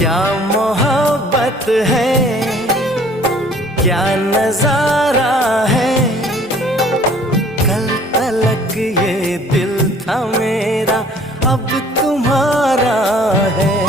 क्या मोहब्बत है, क्या नजारा है। कल तलक ये दिल था मेरा, अब तुम्हारा है।